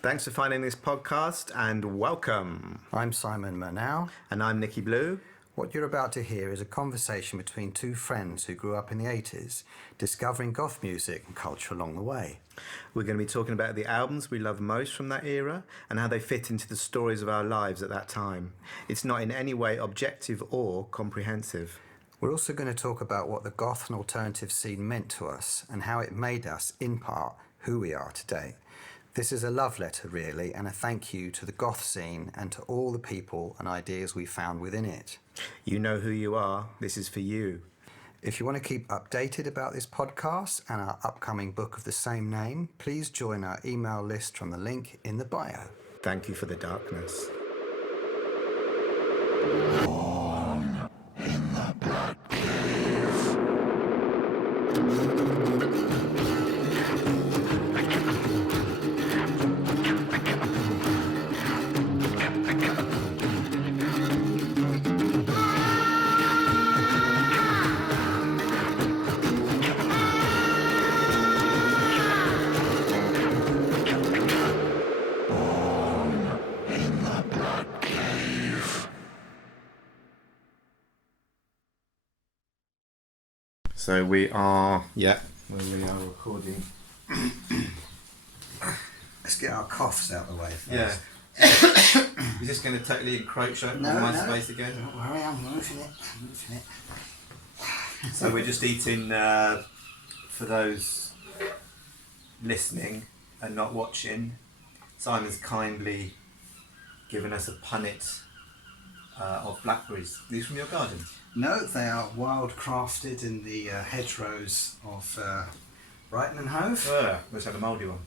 Thanks for finding this podcast and welcome. I'm Simon Murnau. And I'm Nicky Blue. What you're about to hear is a conversation between two friends who grew up in the 80s, discovering goth music and culture along the way. We're going to be talking about the albums we love most from that era and how they fit into the stories of our lives at that time. It's not in any way objective or comprehensive. We're also going to talk about what the goth and alternative scene meant to us and how it made us, in part, who we are today. This is a love letter, really, and a thank you to the goth scene and to all the people and ideas we found within it. You know who you are. This is for you. If you want to keep updated about this podcast and our upcoming book of the same name, please join our email list from the link in the bio. Thank you for the darkness. Born in the Black Cave. So we are, we are recording. Let's get our coughs out of the way first. Yeah. Is this going to totally encroach on my space again? Don't worry, I'm moving it. So we're just eating, for those listening and not watching, Simon's kindly given us a punnet of blackberries. These from your garden? No, they are wild crafted in the hedgerows of Brighton and Hove. We just had a mouldy one.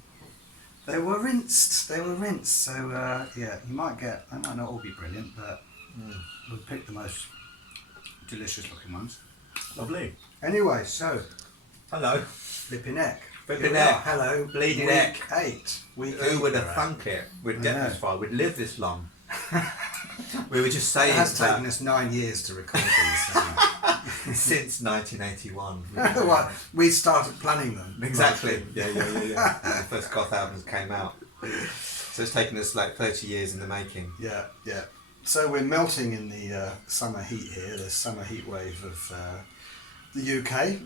They were rinsed, so yeah, they might not all be brilliant, but we'll pick the most delicious looking ones. Lovely. Anyway, so, Hello. flipping neck. Flipping neck. Hello. Bleeding week neck. 8. Who would have thunk it? We'd get this far. We'd live this long. We were just saying It has taken us 9 years to record these, hasn't it? since 1981. Well, we started planning them. Exactly. Yeah. When the first goth albums came out. So it's taken us like 30 years in the making. Yeah. So we're melting in the summer heat here, the summer heat wave of the UK,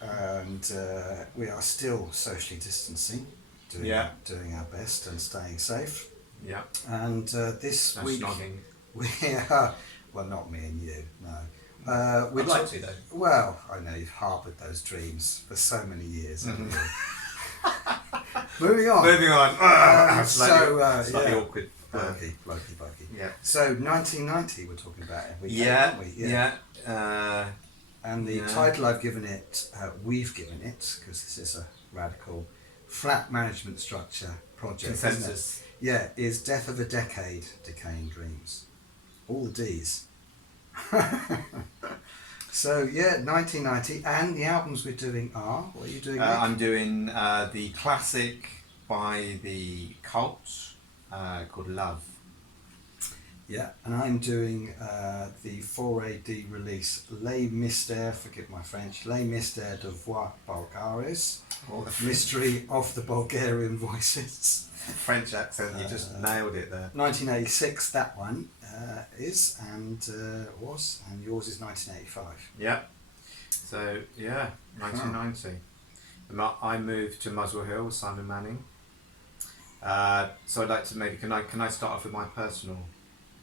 and we are still socially distancing, doing our best and staying safe. Yeah. And this No week snogging. we are, well, not me and you, no. We'd like to though. Well, I know you've harboured those dreams for so many years, haven't you? Moving on. Slightly awkward. Blokey. Yeah. So 1990 we're talking about it. Yeah. And the title we've given it, because this is a radical flat management structure project. Consensus. Yeah, is Death of a Decade, Decaying Dreams. All the D's. So, 1990, and the albums we're doing are, what are you doing, Nick? I'm doing the classic by the Cult called Love. Yeah, and I'm doing the 4AD release Les Mystere, forgive my French, Les Mystere de Voix Bulgares, Mystery of the Bulgarian Voices. French accent, you just nailed it there. 1986, that one is, and was, and yours is 1985. Yeah. So, 1990. I moved to Muswell Hill with Simon Manning. So I'd like to maybe, can I start off with my personal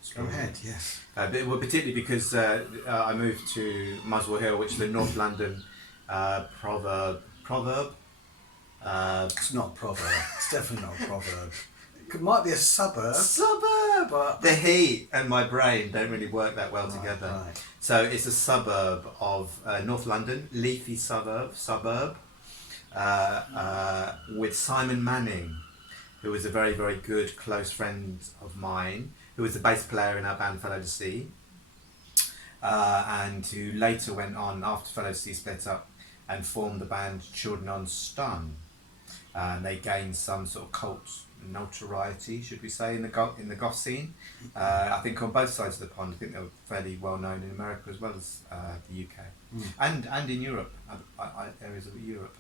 story? Go ahead, yes. Particularly because I moved to Muswell Hill, which is the North London proverb. It's not a proverb. It's definitely not a proverb. It might be a suburb. But The heat and my brain don't really work that well together. Right. So it's a suburb of North London, leafy suburb, with Simon Manning, who was a very, very good close friend of mine, who was the bass player in our band Fellow to Sea, and who later went on, after Fellow to Sea split up, and formed the band Children on Stun. They gained some sort of cult notoriety, should we say, in the goth scene. I think on both sides of the pond. I think they were fairly well known in America as well as the UK, and in Europe, areas of Europe.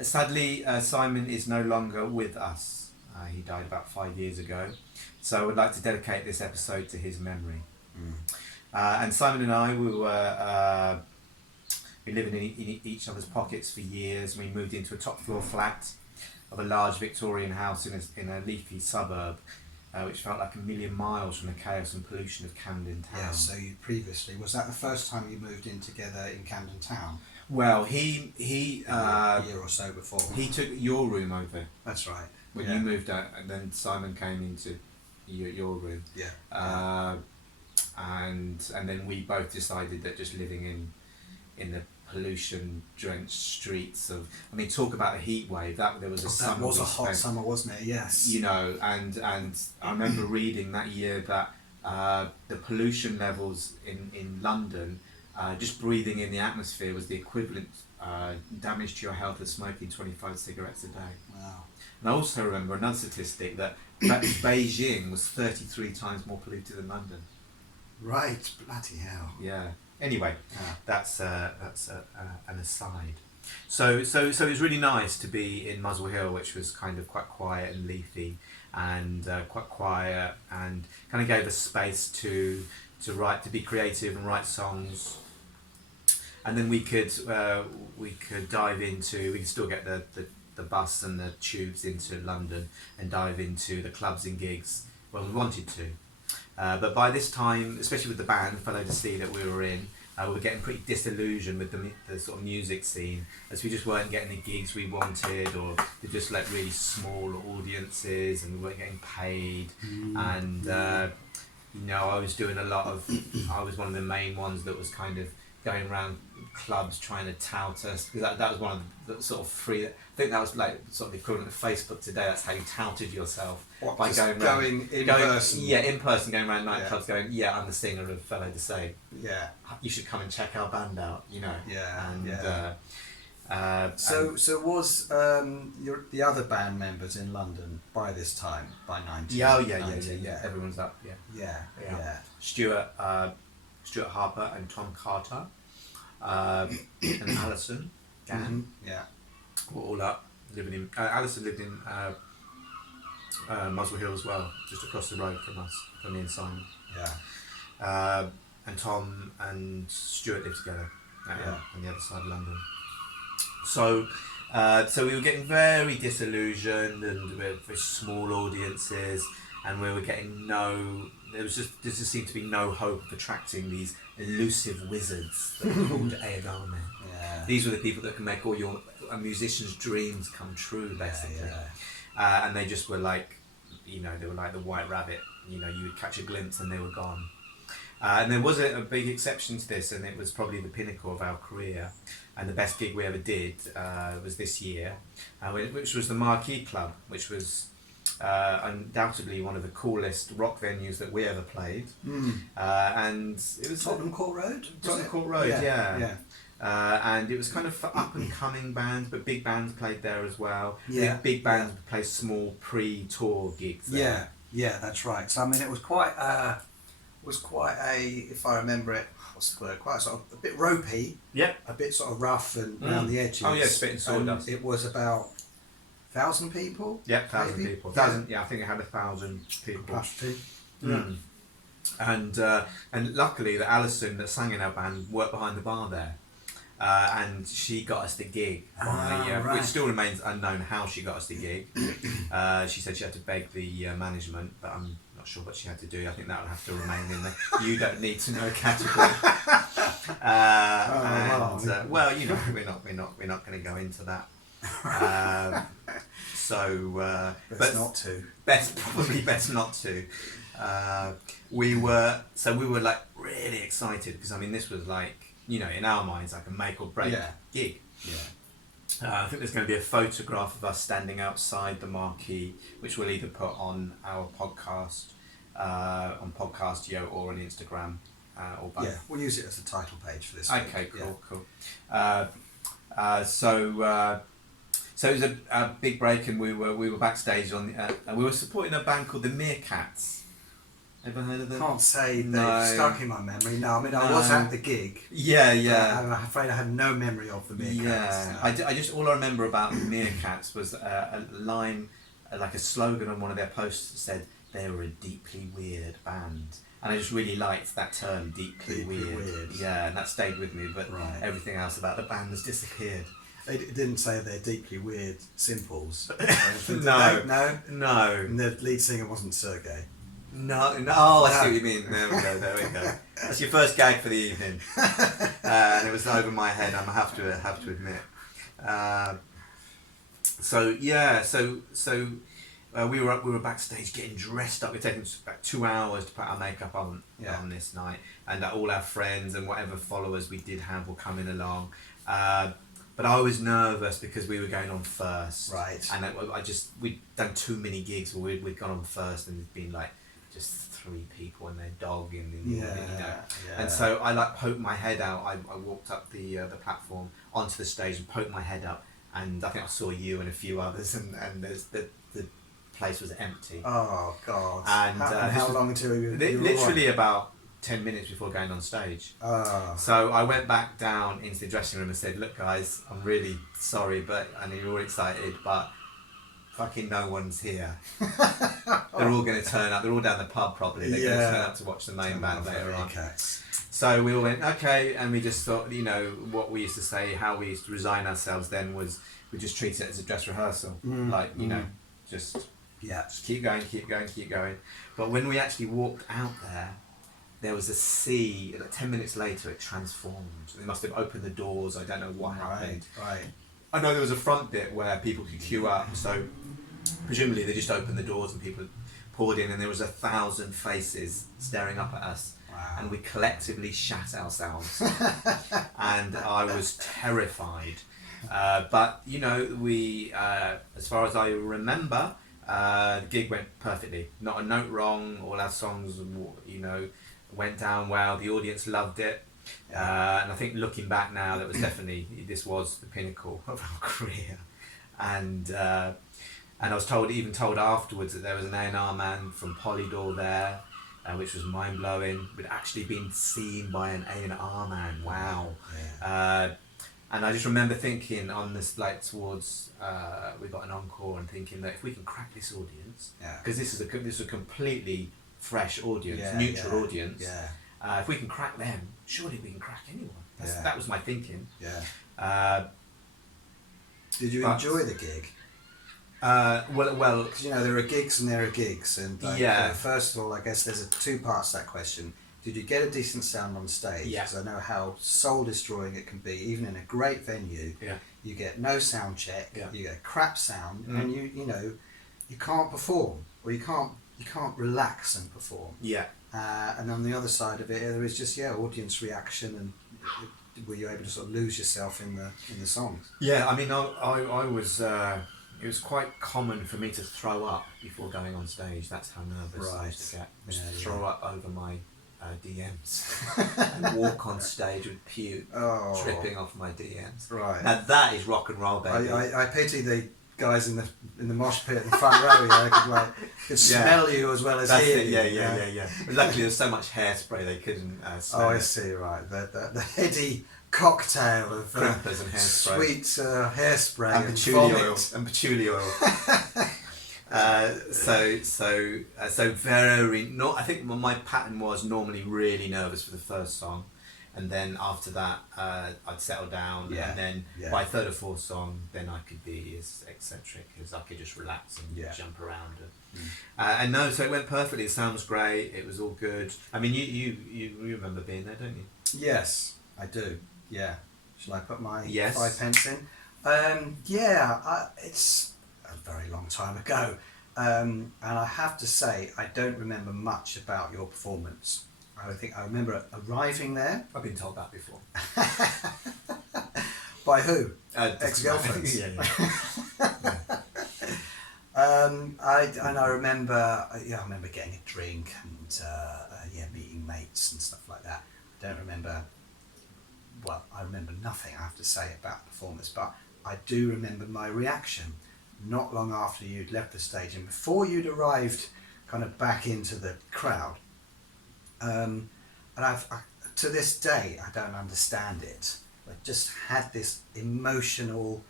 Sadly, Simon is no longer with us. He died about 5 years ago, so I would like to dedicate this episode to his memory. And Simon and I, we lived in each other's pockets for years. We moved into a top floor flat of a large Victorian house in a leafy suburb, which felt like a million miles from the chaos and pollution of Camden Town. Yeah, so you previously, was that the first time you moved in together in Camden Town? Well, he a year or so before. He took your room over. That's right. When you moved out, and then Simon came into your room. Yeah. And then we both decided that just living in the pollution-drenched streets of, I mean, talk about a heat wave. There was a summer. That was a hot summer, wasn't it? Yes. You know, and I remember reading that year that the pollution levels in London, just breathing in the atmosphere was the equivalent damage to your health of smoking 25 cigarettes a day. Wow. And I also remember another statistic that Beijing was 33 times more polluted than London. Right, bloody hell. Yeah. Anyway, that's an aside. So it was really nice to be in Muswell Hill, which was kind of quite quiet and leafy, and quite quiet, and kind of gave us space to write, to be creative and write songs. And then we could dive into. We could still get the bus and the tubes into London and dive into the clubs and gigs when we wanted to. But by this time, especially with the band Fellow to See that we were in, we were getting pretty disillusioned with the sort of music scene, as we just weren't getting the gigs we wanted, or they're just like really small audiences, and we weren't getting paid. And you know, I was one of the main ones that was kind of going around clubs trying to tout us, because that was one of the sort of free. I think that was like sort of the equivalent of Facebook today. That's how you touted yourself. What, by going in person? Yeah, in person, going around nightclubs, going, yeah, I'm the singer of Fellow to Say. Yeah. You should come and check our band out, you know. Yeah. And, so was the other band members in London by this time, by 19? Yeah. Everyone's up, yeah. Yeah. Stuart Harper and Tom Carter, and Alison Gann. Yeah. Were all up, living in. Alison lived in Muswell Hill as well, just across the road from us, from me and Simon. Yeah. And Tom and Stuart lived together on the other side of London. So we were getting very disillusioned, and we had very small audiences, and we were getting there just seemed to be no hope of attracting these elusive wizards that were called A&R men. Yeah. These were the people that can make all a musician's dreams come true, basically. Yeah. And they just were like, you know, they were like the white rabbit. You know, you would catch a glimpse and they were gone. And there was a big exception to this, and it was probably the pinnacle of our career. And the best gig we ever did was this year, which was the Marquee Club, which was undoubtedly one of the coolest rock venues that we ever played. And it was Tottenham Court Road? Tottenham Court Road, yeah. And it was kind of for up and coming bands, but big bands played there as well. Yeah. Big bands would play small pre-tour gigs there. Yeah, that's right. So I mean, it was quite a, if I remember it, what's the word? Quite sort of a bit ropey. Yeah. A bit sort of rough and round the edges. Oh yeah, spitting sawdust. It was about 1,000 people. Yeah, 1,000 people. 1,000. Yeah, I think it had 1,000 people. Capacity. And luckily, the Alison that sang in our band worked behind the bar there. And she got us the gig, right. which still remains unknown how she got us the gig. She said she had to beg the management, but I'm not sure what she had to do. I think that will have to remain in the you don't need to know category. Well, you know, we're not going to go into that. Best not to. Probably best not to. We were like really excited, because I mean this was like, you know, in our minds, like a make or break gig. I think there's going to be a photograph of us standing outside the marquee, which we'll either put on our podcast, on Podcastio, or on Instagram, or both. Yeah, we'll use it as a title page for this. Okay, week. cool. So it was a big break, and we were backstage on and we were supporting a band called the Meerkats. Ever heard of them? Can't say No. they've stuck in my memory. No, I mean I was at the gig. Yeah. I'm afraid I have no memory of the Meerkats. Yeah, I just all I remember about the Meerkats was a line, like a slogan on one of their posts that said they were a deeply weird band, and I just really liked that term, deeply weird. Yeah, and that stayed with me. But everything else about the band has disappeared. They didn't say they're deeply weird simples. No. No. And the lead singer wasn't Sergei. No. Oh, I see what you mean. There we go. That's your first gag for the evening, and it was over my head. I have to admit. We were backstage getting dressed up. It taken us about 2 hours to put our makeup on this night, and all our friends and whatever followers we did have were coming along. But I was nervous because we were going on first, right? And we'd done too many gigs where we'd gone on first, and it'd been like just 3 people and their dog in the And so I poked my head out. I walked up the platform onto the stage and poked my head up, and I think I saw you and a few others, and the place was empty. Oh God! And how long until you literally about 10 minutes before going on stage. So I went back down into the dressing room and said, "Look, guys, I'm really sorry, but I know you're all excited, but fucking no one's here. They're all going to turn up. They're all down the pub probably. They're going to turn up to watch the main band later on." So we all went, okay, and we just thought, what we used to say, how we used to resign ourselves then was we just treat it as a dress rehearsal. Just keep going. But when we actually walked out there was a sea. Like 10 minutes later, it transformed. They must have opened the doors. I don't know what happened. Right. I know there was a front bit where people could queue up, so presumably they just opened the doors and people poured in, and there was 1,000 faces staring up at us. Wow. And we collectively shat ourselves. And I was terrified. But, we, as far as I remember, the gig went perfectly. Not a note wrong. All our songs, went down well. The audience loved it. And I think looking back now, this was the pinnacle of our career. And I was even told afterwards that there was an A&R man from Polydor there, which was mind blowing. We'd actually been seen by an A&R man. Wow. Yeah. And I just remember thinking on this towards we got an encore, and thinking that if we can crack this audience, because this is a completely fresh audience, neutral audience. Yeah. If we can crack them, surely we can crack anyone. That was my thinking. Yeah. Did you enjoy the gig? Well, because there are gigs and there are gigs, and first of all, I guess there's 2 parts to that question. Did you get a decent sound on stage? Because I know how soul destroying it can be, even in a great venue. Yeah. You get no sound check. Yeah. You get a crap sound, and you can't perform, or you can't relax and perform. Yeah. And on the other side of it, there is just audience reaction, and were you able to sort of lose yourself in the songs? Yeah, I mean, I was. It was quite common for me to throw up before going on stage. That's how nervous I used to get. Throw up over my DMs and walk on stage with puke dripping off my DMs. Right. Now that is rock and roll, baby. I pity the guys in the mosh pit in the front row. Could smell you as well as hear you. Yeah. But luckily, there's so much hairspray they couldn't smell. I see. Right. The heady cocktail of crimpers and hairspray, sweet hairspray and patchouli oil. So very not. I think my pattern was normally really nervous for the first song, and then after that I'd settle down, and then by 3rd or 4th song, then I could be as eccentric as I could just relax and jump around. And so it went perfectly. It sounds great. It was all good. I mean, you remember being there, don't you? Yes, I do. Yeah. Shall I put my 5 pence in? It's a very long time ago. And I have to say, I don't remember much about your performance. I think I remember arriving there. I've been told that before. By who? Ex-girlfriends. I remember getting a drink and meeting mates and stuff like that. I don't remember. Well, I remember nothing, I have to say, about performance, but I do remember my reaction not long after you'd left the stage and before you'd arrived kind of back into the crowd. And to this day, I don't understand it. I just had this emotional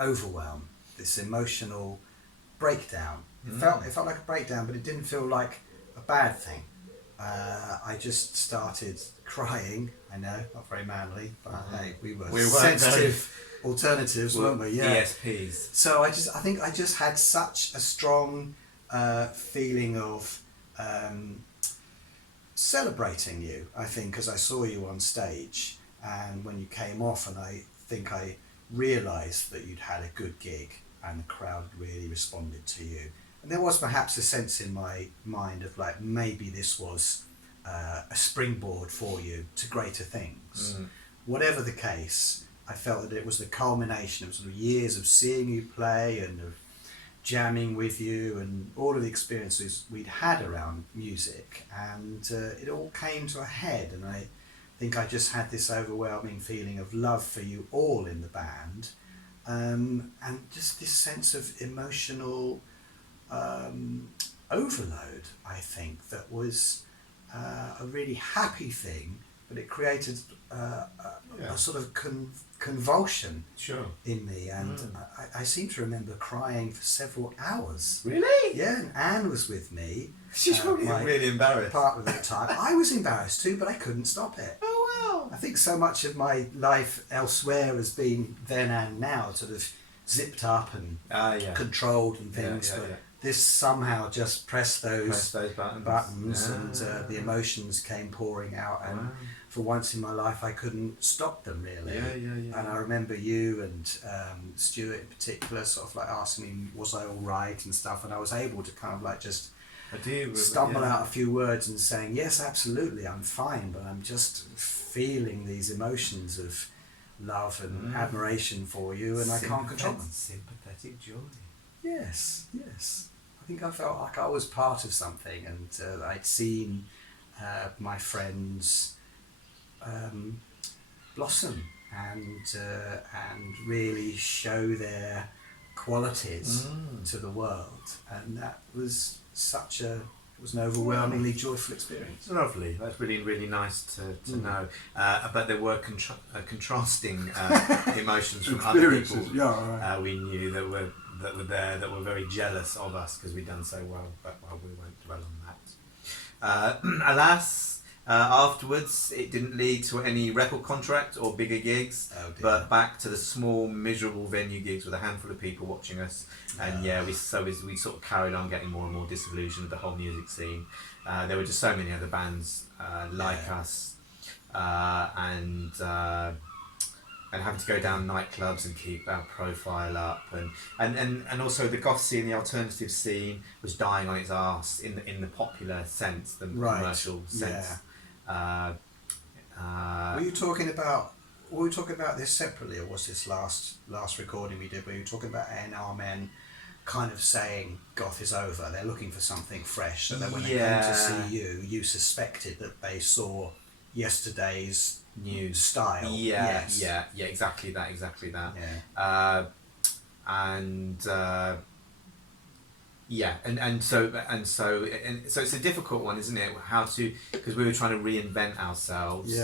overwhelm, this emotional breakdown. It felt like a breakdown, but it didn't feel like a bad thing. I just started crying. I know, not very manly, but hey, we were sensitive alternatives, weren't we? Yeah. ESPs. So I think I just had such a strong feeling of celebrating you. I think as I saw you on stage, and when you came off, and I think I realised that you'd had a good gig, and the crowd really responded to you. And there was perhaps a sense in my mind of like maybe this was a springboard for you to greater things. Whatever the case, I felt that it was the culmination of sort of years of seeing you play and of jamming with you and all of the experiences we'd had around music, and it all came to a head, and I think I just had this overwhelming feeling of love for you all in the band, and just this sense of emotional overload, I think, that was a really happy thing, but it created a sort of convulsion in me, and I seem to remember crying for several hours. Really? Yeah, and Anne was with me. She's probably really embarrassed. Partner at the time. I was embarrassed too, but I couldn't stop it. Oh wow! I think so much of my life elsewhere has been then and now sort of zipped up and controlled and things, but this somehow just pressed those buttons and the emotions came pouring out, and for once in my life I couldn't stop them really. And I remember you and Stuart in particular sort of like asking me was I all right and stuff, and I was able to kind of like just stumble out a few words and saying yes, absolutely, I'm fine, but I'm just feeling these emotions of love and admiration for you, and I can't control them. Sympathetic joy. Yes. I think I felt like I was part of something, and I'd seen my friends blossom and really show their qualities to the world, and that was it was an overwhelmingly joyful experience. Lovely. That's really, really nice to know. But there were contrasting emotions from other people we knew that were there, that were very jealous of us because we'd done so well, but we won't dwell on that. Alas, afterwards it didn't lead to any record contract or bigger gigs, but back to the small, miserable venue gigs with a handful of people watching us. And we sort of carried on getting more and more disillusioned with the whole music scene. There were just so many other bands like us, and having to go down nightclubs and keep our profile up, and also the goth scene, the alternative scene, was dying on its arse in the popular sense, the commercial sense. Were we talking about this separately, or was this last recording we did? Were you talking about A&R men kind of saying goth is over? They're looking for something fresh, so that when they came to see you suspected that they saw yesterday's new style. Exactly that. So it's a difficult one, isn't it? How to, because we were trying to reinvent ourselves,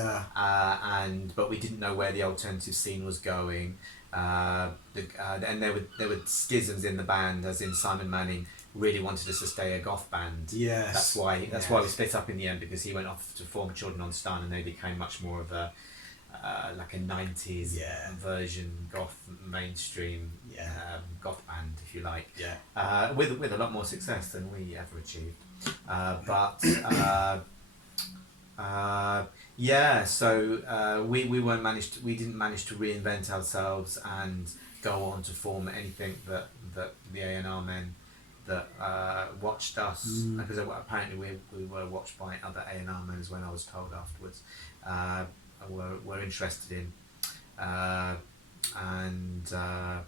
but we didn't know where the alternative scene was going, and there were schisms in the band, as in Simon Manning really wanted us to stay a goth band. That's why we split up in the end, because he went off to form Children on Stun, and they became much more of a like a 90s version goth mainstream goth band, if you like, with a lot more success than we ever achieved, so we didn't manage to reinvent ourselves and go on to form anything that the A&R men that watched us, because apparently we were watched by other A&R men, as when I was told afterwards, were interested in, and that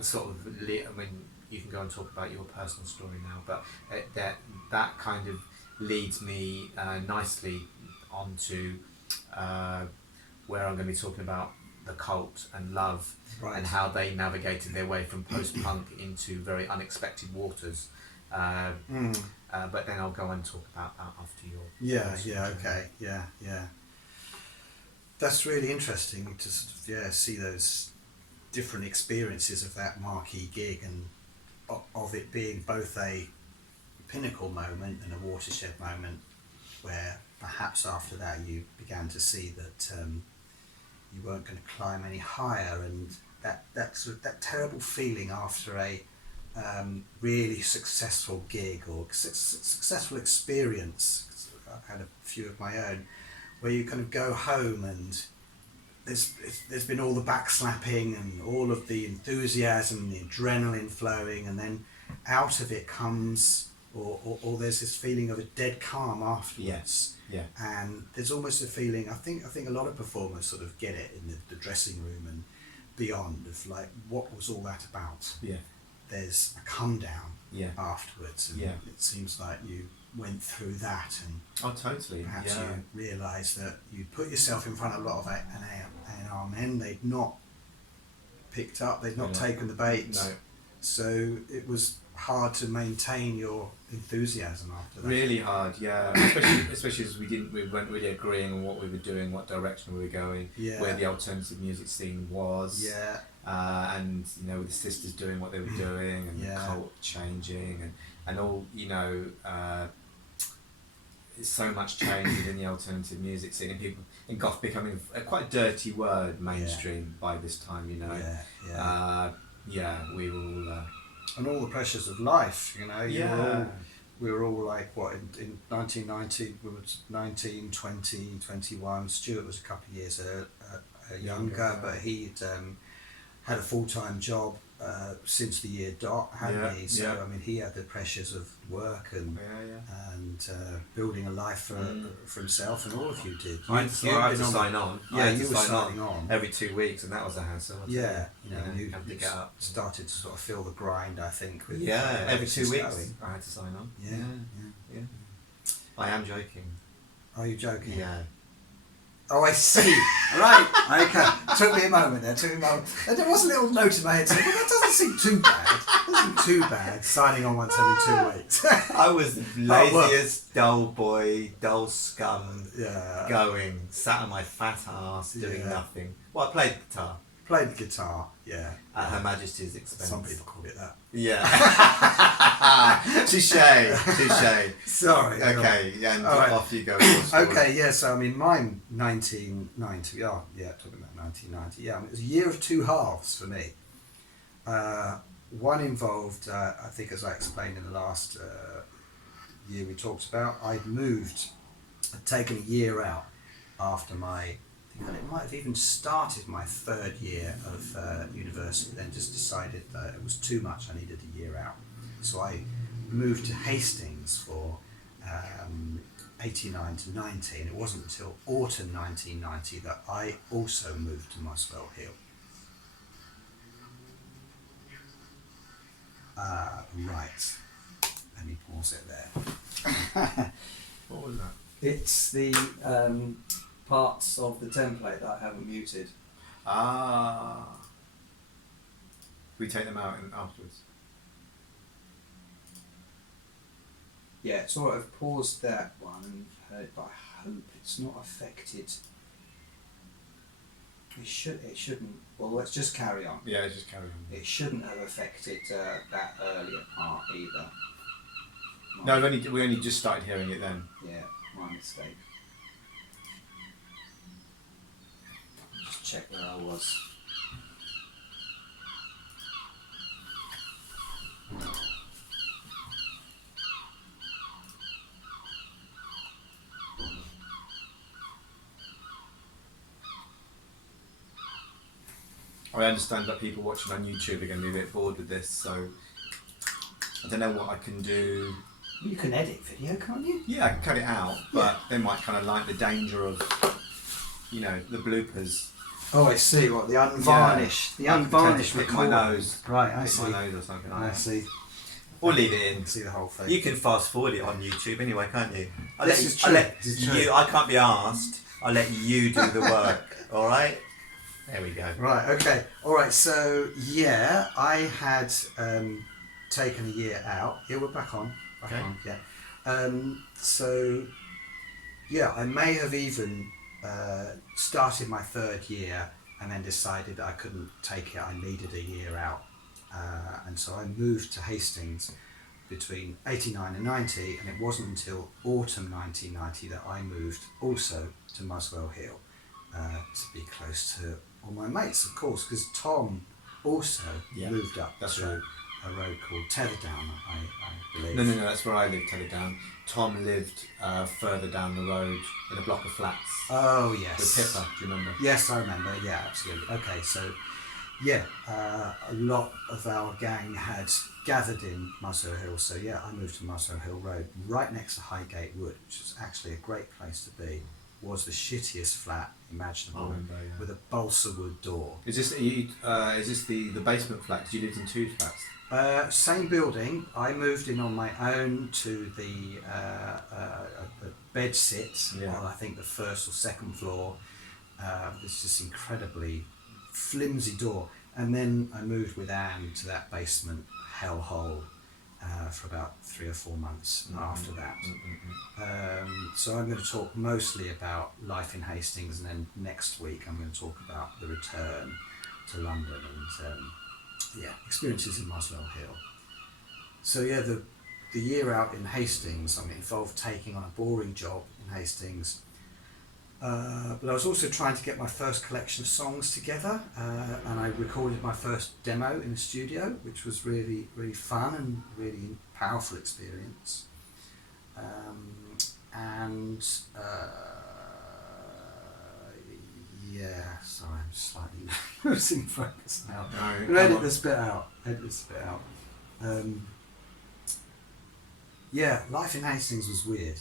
sort of, I mean, you can go and talk about your personal story now, but that kind of leads me nicely onto where I'm going to be talking about the cult and love Right. and how they navigated their way from post-punk into very unexpected waters. But then I'll go and talk about that after your... Okay, yeah. That's really interesting to sort of, see those different experiences of that marquee gig, and of it being both a pinnacle moment and a watershed moment, where perhaps after that you began to see that you weren't going to climb any higher, and that sort of, that terrible feeling after a really successful gig or successful experience. I've had a few of my own, where you kind of go home and there's been all the backslapping and all of the enthusiasm, the adrenaline flowing, and then out of it comes, or there's this feeling of a dead calm afterwards. Yeah. And there's almost a feeling, I think a lot of performers sort of get it in the dressing room and beyond, of like, what was all that about? Yeah. There's a come down afterwards, and Yeah. it seems like you went through that, and Oh, totally. perhaps Yeah. you realised that you put yourself in front of a lot of A&R men. They'd not picked up, they'd not taken the bait, No. so it was hard to maintain your enthusiasm after that. Really hard, yeah. Especially as we weren't really agreeing on what we were doing, what direction we were going, where the alternative music scene was. Yeah. And with the sisters doing what they were doing, and the cult changing, and all, so much change within the alternative music scene, and people in goth becoming quite a dirty word mainstream by this time, we were all and all the pressures of life, we were all like, what, in 1990 we were 19, 20, 21. Stuart was a couple of years younger, but he'd had a full-time job since the year dot, hadn't he? So I mean, he had the pressures of work and building a life for himself, and all of you did. I had to sign on. Yeah, you were signing on every 2 weeks, and that was a hassle. You had to get up. started to sort of feel the grind, I think. With, every 2 weeks going. I had to sign on. Yeah. I am joking. Are you joking? Yeah. Oh, I see. Right. Okay. Took me a moment there. There was a little note in my head saying, well, that doesn't seem too bad. Doesn't seem too bad, signing on once every 2 weeks. I was the laziest dull boy, dull scum going, sat on my fat ass doing nothing. Well, I played guitar. Played the guitar, At Her Majesty's expense. Some people call it that. Yeah. Touche. Sorry. Okay, and right. off you go. Okay, so I mean, mine 1990. Talking about 1990. Yeah, I mean, it was a year of two halves for me. One involved, I think, as I explained in the last year we talked about, I'd taken a year out after it might have even started my third year of university, then just decided that it was too much, I needed a year out. So I moved to Hastings for 89 to 90, and it wasn't until autumn 1990 that I also moved to Muswell Hill. Right, let me pause it there. What was that? It's the parts of the template that I haven't muted. We take them out afterwards. Yeah, so I've paused that one and heard, but I hope it's not affected. It shouldn't. Well, let's just carry on. Yeah, just carry on. It shouldn't have affected that earlier part either. No, we only just started hearing it then. Yeah, my mistake. Just check where I was. I understand that people watching on YouTube are going to be a bit bored with this, so I don't know what I can do. You can edit video, can't you? Yeah, I can cut it out, but they might kind of like the danger of, the bloopers. Oh, I see. What, the unvarnished? Yeah. The unvarnished Pick my nose. Right, I Pick see. my nose or something like I that. see. Or leave it in. See the whole thing. You can fast forward it on YouTube anyway, can't you? This is true. I can't be asked. I'll let you do the work. All right. There we go. Right, okay. All right, so yeah, I had taken a year out. Yeah, we're back on. Back Okay. on, yeah. So, yeah, I may have even started my third year and then decided I couldn't take it. I needed a year out. And so I moved to Hastings between 89 and 90, and it wasn't until autumn 1990 that I moved also to Muswell Hill to be close to all my mates, of course, because Tom also moved up to a road called Tetherdown, I believe. No, that's where I lived, Tetherdown. Tom lived further down the road in a block of flats. Oh, yes. With Pippa, do you remember? Yes, I remember, yeah, absolutely. Okay, so, yeah, a lot of our gang had gathered in Muswell Hill, so yeah, I moved to Muswell Hill Road, right next to Highgate Wood, which was actually a great place to be. Was the shittiest flat imaginable, with a balsa wood door. Is this the basement flat? Because you lived in two flats. Same building. I moved in on my own to the bed sit on I think the first or second floor. This just incredibly flimsy door, and then I moved with Anne to that basement hellhole for about 3 or 4 months after that. So I'm going to talk mostly about life in Hastings, and then next week I'm going to talk about the return to London and experiences in Muswell Hill. So yeah, the year out in Hastings, I mean, involved taking on a boring job in Hastings, but I was also trying to get my first collection of songs together, and I recorded my first demo in the studio, which was really, really fun and really powerful experience. Sorry, I'm slightly losing focus now. No, Edit this bit out. Life in Hastings was weird.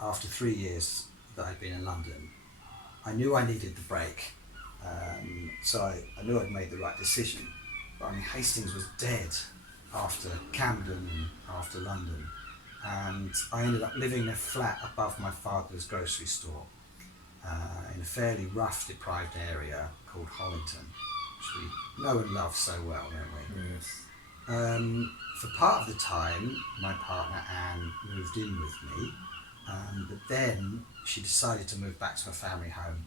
After 3 years that I'd been in London, I knew I needed the break, so I knew I'd made the right decision. But I mean, Hastings was dead after Camden and after London, and I ended up living in a flat above my father's grocery store in a fairly rough, deprived area called Hollington, which we know and love so well, don't we? Yes. For part of the time, my partner Anne moved in with me, but then she decided to move back to her family home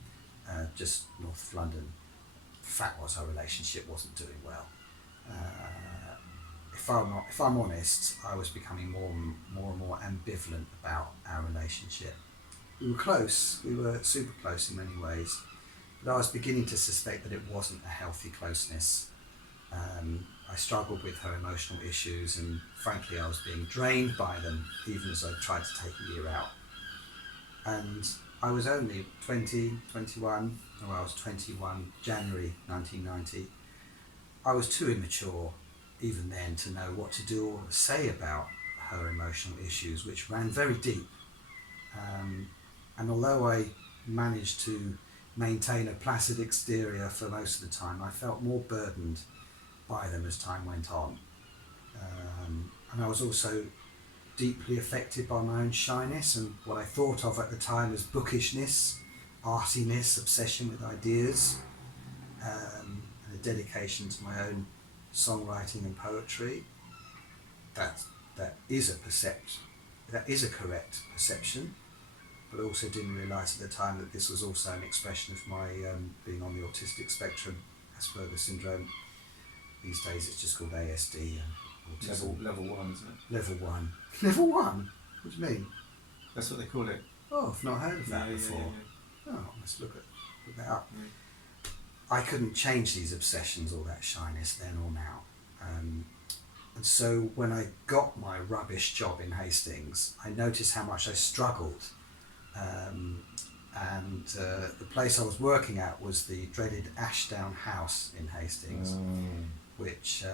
just north of London. The fact was, our relationship wasn't doing well. If I'm honest, I was becoming more and more ambivalent about our relationship. We were close, we were super close in many ways, but I was beginning to suspect that it wasn't a healthy closeness. I struggled with her emotional issues, and frankly I was being drained by them even as I tried to take a year out. And I was only 20, 21, or I was 21 January 1990. I was too immature even then to know what to do or say about her emotional issues, which ran very deep. And although I managed to maintain a placid exterior for most of the time, I felt more burdened by them as time went on. And I was also deeply affected by my own shyness and what I thought of at the time as bookishness, artiness, obsession with ideas, and a dedication to my own songwriting and poetry. That is a correct perception, but I also didn't realise at the time that this was also an expression of my being on the autistic spectrum, Asperger's syndrome. These days it's just called ASD and autism. Level 1, isn't it? Level 1. Level 1? What do you mean? That's what they call it. Oh, I've not heard of that before. Oh, let's look that up. I couldn't change these obsessions or that shyness then or now. And so when I got my rubbish job in Hastings, I noticed how much I struggled. The place I was working at was the dreaded Ashdown House in Hastings, which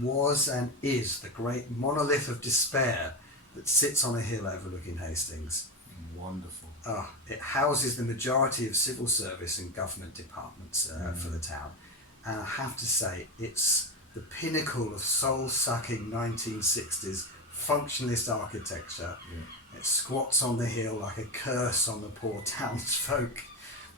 was and is the great monolith of despair that sits on a hill overlooking Hastings. Wonderful. It houses the majority of civil service and government departments for the town, and I have to say it's the pinnacle of soul-sucking 1960s functionalist architecture. It squats on the hill like a curse on the poor townsfolk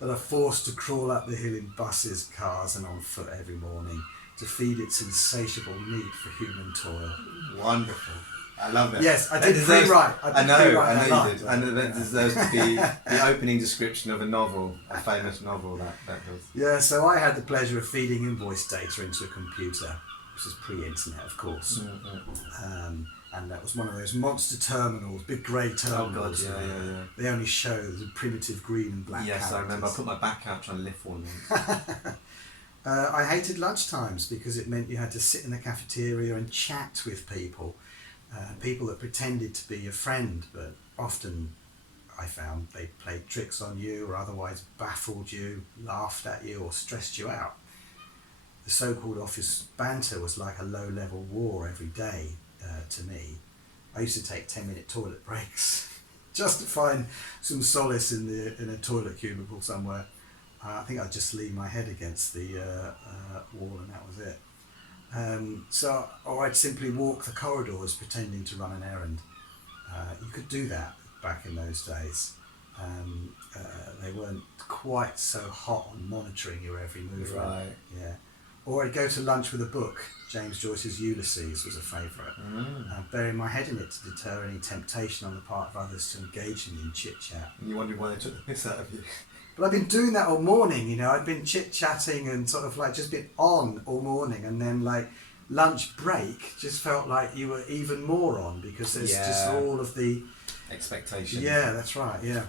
that are forced to crawl up the hill in buses, cars and on foot every morning to feed its insatiable need for human toil. Wonderful. I love it. Yes, I That did deserves- pre-write. I know that you line, did. And that deserves to be the opening description of a novel, a famous novel that does. Yeah, so I had the pleasure of feeding invoice data into a computer, which is pre-internet, of course. And that was one of those monster terminals, big grey terminals. Oh God, yeah. They only show the primitive green and black Yes, characters. I remember. I put my back out trying to lift one. I hated lunchtimes because it meant you had to sit in the cafeteria and chat with people. People that pretended to be your friend, but often I found they played tricks on you or otherwise baffled you, laughed at you or stressed you out. The so-called office banter was like a low-level war every day to me. I used to take 10-minute toilet breaks just to find some solace in a toilet cubicle somewhere. I think I'd just lean my head against the wall and that was it. Or I'd simply walk the corridors pretending to run an errand. You could do that back in those days. They weren't quite so hot on monitoring your every movement. Right. Yeah. Or I'd go to lunch with a book. James Joyce's Ulysses was a favourite. Burying my head in it to deter any temptation on the part of others to engage in chit-chat. And you wondered why they took the piss out of you. But I've been doing that all morning, you know. I've been chit-chatting and sort of like just been on all morning, and then like lunch break just felt like you were even more on because there's just all of the expectation. Yeah, that's right. Yeah.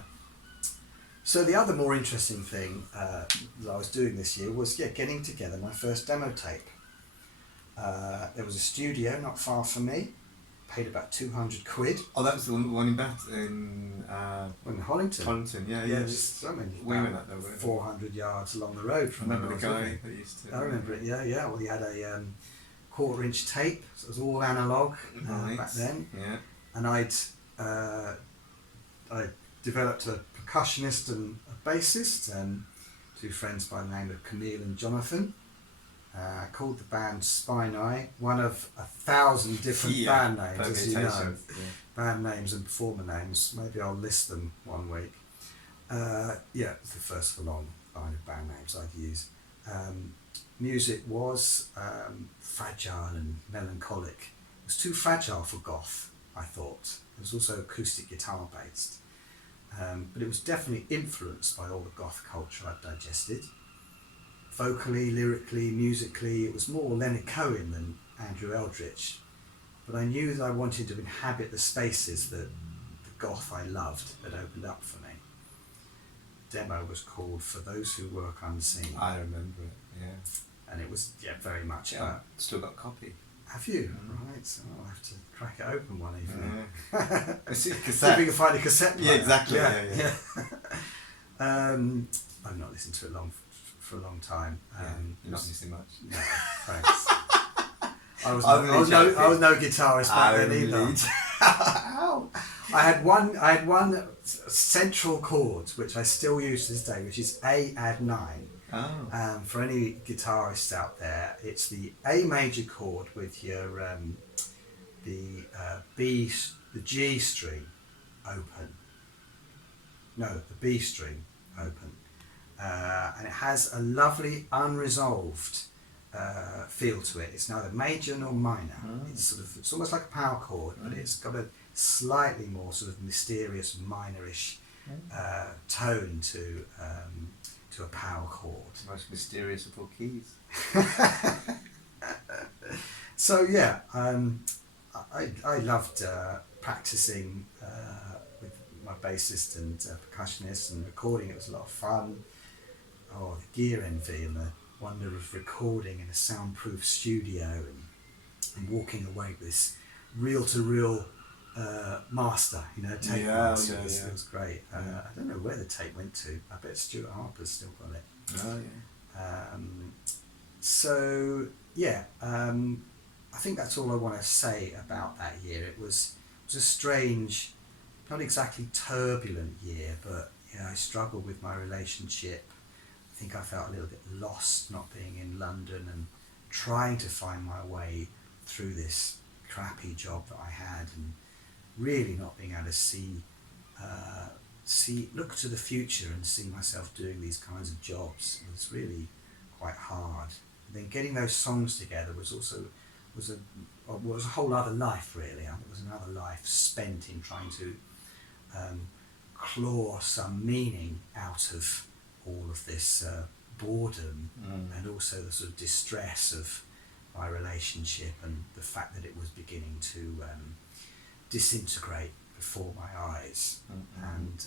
So the other more interesting thing that I was doing this year was getting together my first demo tape. There was a studio not far from me. Paid about 200 quid. Oh, that was the one in Bath in Hollington. Hollington, yeah. Just, I mean, we went up there. 400 yards along the road from remember the where I was guy living. that used to. I remember it. Yeah. Well, he had a 1/4-inch tape, so it was all analog back then. Yeah. And I developed a percussionist and a bassist, and two friends by the name of Camille and Jonathan. Called the band Spine Eye, one of 1,000 different band names, as you know. Yeah. Band names and performer names. Maybe I'll list them one week. It's the first of a long line of band names I'd use. Music was fragile and melancholic. It was too fragile for goth, I thought. It was also acoustic guitar based. But it was definitely influenced by all the goth culture I'd digested. Vocally, lyrically, musically, it was more Leonard Cohen than Andrew Eldritch. But I knew that I wanted to inhabit the spaces that the goth I loved had opened up for me. Demo was called For Those Who Work Unseen. I remember it, yeah. And it was, very much... still got a copy. Have you? Right, so I'll have to crack it open one evening. Yeah. See if we can find a cassette player. Yeah, exactly. Yeah. I've not listened to it for a long time. You're not missing much. No, thanks. I was no guitarist back then either. I had one central chord which I still use to this day, which is A add 9. Oh. For any guitarists out there, it's the A major chord with your the G string open. No, the B string open, and it has a lovely unresolved feel to it. It's neither major nor minor. It's almost like a power chord, but it's got a slightly more sort of mysterious minorish tone to a power chord. The most mysterious of all keys. So I loved practicing with my bassist and percussionist and recording. It was a lot of fun. Oh, the gear envy and the wonder of recording in a soundproof studio and walking away with this reel-to-reel master, tape master. It was great. I don't know where the tape went to. I bet Stuart Harper's still got it. Oh yeah. I think that's all I want to say about that year. It was a strange, not exactly turbulent year, but I struggled with my relationship. I think I felt a little bit lost not being in London and trying to find my way through this crappy job that I had and really not being able to look to the future and see myself doing these kinds of jobs was really quite hard. And then getting those songs together was a whole other life, really. It was another life spent in trying to claw some meaning out of all of this boredom and also the sort of distress of my relationship and the fact that it was beginning to disintegrate before my eyes, and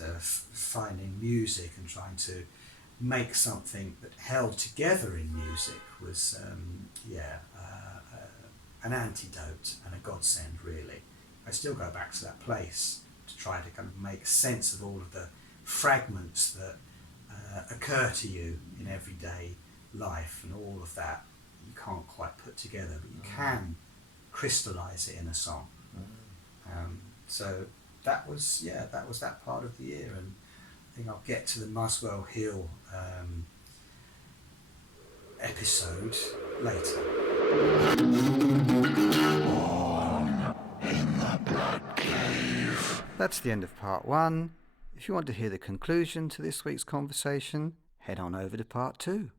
finding music and trying to make something that held together in music was an antidote and a godsend, really. I still go back to that place to try to kind of make sense of all of the fragments that occur to you in everyday life, and all of that you can't quite put together, but you can crystallize it in a song. So that was that part of the year, and I think I'll get to the Muswell Hill episode later. In the Black Cave. That's the end of part 1. If you want to hear the conclusion to this week's conversation, head on over to part 2.